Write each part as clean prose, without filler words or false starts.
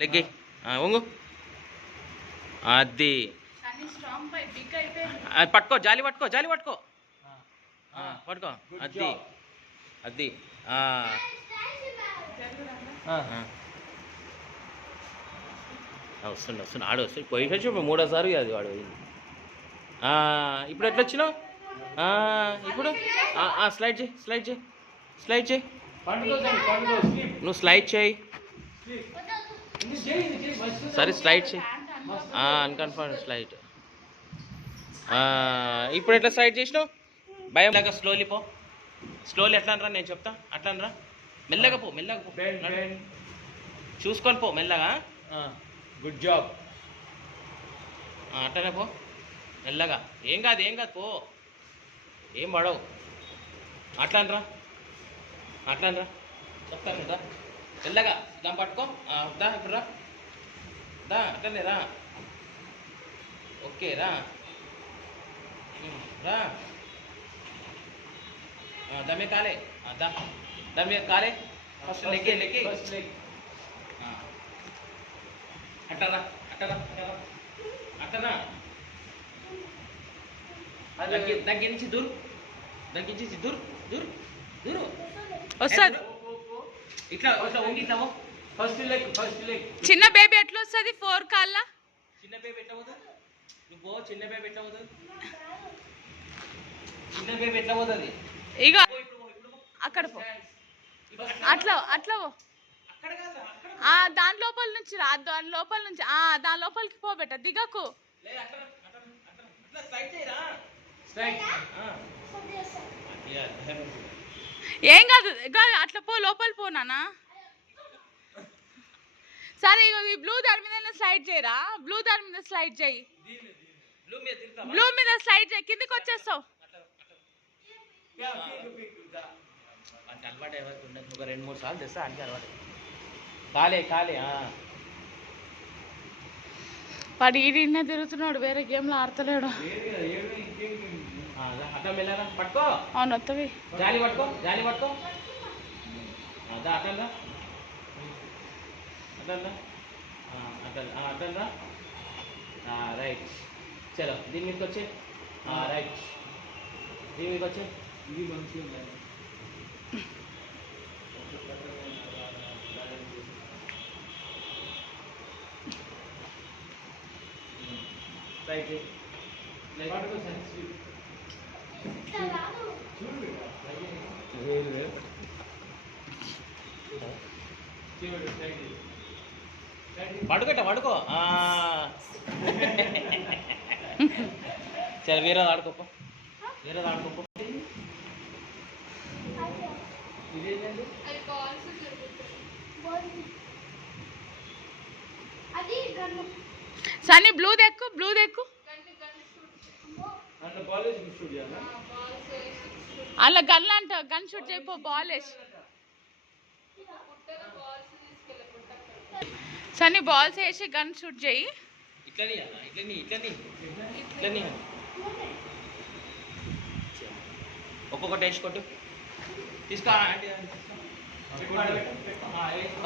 లెగ్గి ఒంగు అది పట్టుకో జాలి పట్టుకో జాలి పట్టుకో పట్టుకో అది అది వస్తుండే వస్తుండే ఆడు వస్తుంది పోయి వచ్చి మూడోసారి అది వాడు ఇప్పుడు ఎట్లా వచ్చినావు ఇప్పుడు స్లైడ్ చేయి స్లైడ్ చేయి స్లైడ్ చేయి నువ్వు స్లైడ్ చేయి సరే స్లైడ్ చేయి అన్కన్ఫర్మ్ స్లైడ్ ఇప్పుడు ఎట్లా స్లైడ్ చేసినావు భయం లేక స్లోలీ పో స్లోలీ ఎట్లా అనరా నేను చెప్తా అట్లా అనరా మెల్లగా పో మెల్లగా పో చూసుకొని పో మెల్లగా గుడ్ జాబ్ అట్లనే పో మెల్లగా ఏం కాదు పో ఏం పడవు అట్లా అనరా చెప్తాను రా మెల్లగా దాన్ని పట్టుకో దా ఇప్పుడు రా అట్లనే రా ఓకే రా దమ్మే కాలే దమ్మే కాలే ఫస్ట్ లెగ్గే అట్టరా అట్టనా దగ్గరించి దూరు వస్తుంది ఇట్లా వంగిద్దాము ఫస్ట్ లెగ్ చిన్న బేబీ ఎట్లా వస్తుంది 4 కాళ్ళ చిన్న బేబీ ఎట్లా పోతుంది నువ్వు చిన్న బేబీ ఎట్లా పోతుంది చిన్న బేబీ ఎట్లా పోతుంది ఇక అక్కడ పో అట్లా పో దాని లోపల నుంచి రా దాని లోపలికి పోబెట్ట దిగకు ఏం కాదు అట్లా పో లోపల పోనా సరే ఇక ఈ బ్లూ దాని మీద స్లైడ్ చేయరా బ్లూ దాని మీద స్లైడ్ చేయి బ్లూ మీద స్లైడ్ చేయి కిందికి వచ్చేస్తావు అలవాటు ఒక 2-3 సార్లు తెస్తా అంటే అలవాటు కాలే వాడు ఈడినే తిరుగుతున్నాడు వేరే గేమ్లో ఆడతలేడు అవును వత్తవి జాలి పట్టుకో అట్లా రైట్ చలో దీని మీదకి వచ్చే రైట్ దీని మీదకి వచ్చే ఇది మంచిగా రైట్ పడుకో సరే వేరే ఆడుకోపో సన్నీ బ్లూ దెక్కు అలా గన్ షూట్ చేయపో బాల్ వేసి సన్నీ బాల్స్ వేసి గన్ షూట్ చేయి ఇట్లని ఒక్కొక్కటి వేసుకోట్టు తీసుకో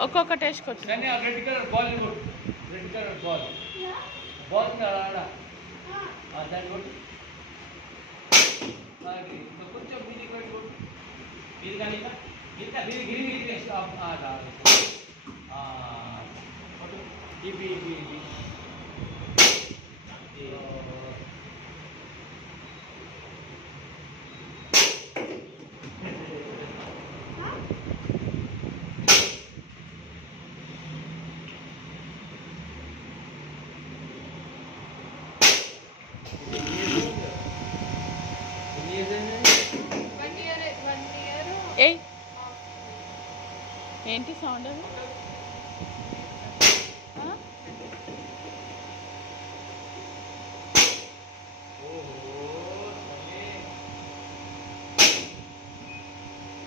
ఒక్కొక్కటి వేసుకోట్టు రెడ్ కలర్ బాల్ దాన్ని కొట్టు కొంచెం మీరు కానీ ఇంకా గిరి ఏంటి సౌండ్ అది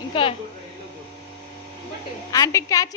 ఇంకా ఆంటీ క్యాచ్